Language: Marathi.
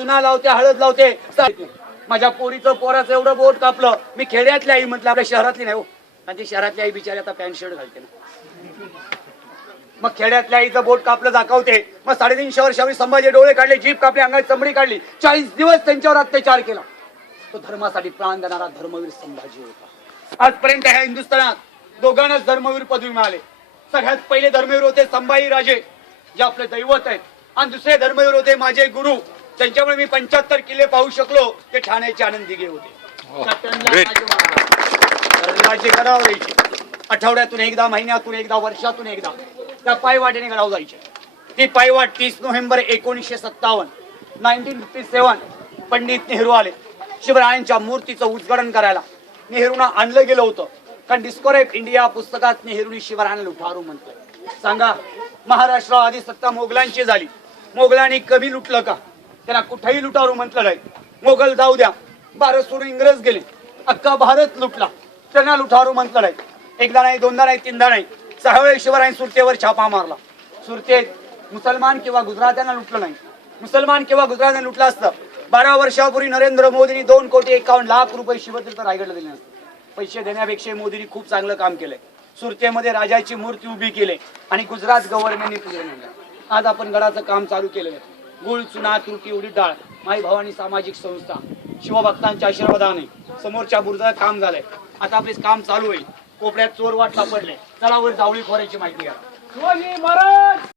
चुना लावते, हळद लावते. माझ्या पोराचं एवढं बोट कापलं. मी खेड्यातली आई म्हटलं, आपल्या शहरातली नाही हो. आणि ती शहरातली आई बिचारी आता पॅन्ट शर्ट घालते ना. मग खेड्यातल्या आईचं बोट कापलं दाखवते. मग 350 वर्षांनी संभाजी डोळे काढले, जीभ कापली, अंगात चमडी काढली. 40 दिवस त्यांच्यावर अत्याचार केला. तो धर्मासाठी प्राण देणारा धर्मवीर संभाजी होता. आजपर्यंत ह्या हिंदुस्थानात दोघांनाच धर्मवीर पदवी मिळाले. सगळ्यात पहिले धर्मवीर होते संभाजी राजे, जे आपले दैवत आहेत. आणि दुसरे धर्मवीर होते माझे गुरु, त्यांच्यामुळे मी 75 किल्ले पाहू शकलो. ते ठाण्याचे आनंद दिघे होते. राज्य गडावर यायचे. आठवड्यातून एकदा, महिन्यातून एकदा, वर्षातून एकदा त्या पायवाटेने गडावर जायचे. ती पायवाट 30 नोव्हेंबर 1957 1957 पंडित नेहरू आले. शिवरायांच्या मूर्तीचं उद्घाटन करायला नेहरूंना आणलं गेलं होतं. कारण डिस्कव्हरी ऑफ इंडिया पुस्तकात नेहरूंनी शिवरायांना लुटारू म्हटलंय. सांगा, महाराष्ट्र आधी सत्ता मोगलांची झाली. मोगलांनी कमी लुटलं का? त्यांना कुठेही लुटारू म्हटलं नाही. मोगल जाऊ द्या, भारत सोडून इंग्रज गेले, अख्खा भारत लुटला, त्यांना लुटारू म्हटलं नाही. एकदा नाही, दोनदा नाही, तीनदा नाही, 6 वेळा शिवरायांनी सुरतेवर छापा मारला. सुरतेत मुसलमान किंवा गुजरात्यांना लुटलं नाही. मुसलमान किंवा गुजरात्यांना लुटलं असतं, 12 वर्षापूर्वी नरेंद्र मोदींनी 2,51,00,000 रुपये शिवतीर्थ रायगडला दिले नसते. पैसे देण्यापेक्षा मोदींनी खूप चांगलं काम केलंय. सुरतेमध्ये राजाची मूर्ती उभी केली आणि गुजरात गव्हर्नमेंटने तुझे म्हणलं. आज आपण गडाचं काम चालू केलेलं आहे. गुळ, चुना, तुरटी, उडीद डाळ, माई भवानी सामाजिक संस्था, शिवभक्तांच्या आशीर्वादाने समोरच्या बुरुजात काम झालंय. आता आपले काम चालू होईल. कोपऱ्यात चोर वाट सापडले. चला वर जावळी खोऱ्याची माहिती घ्या.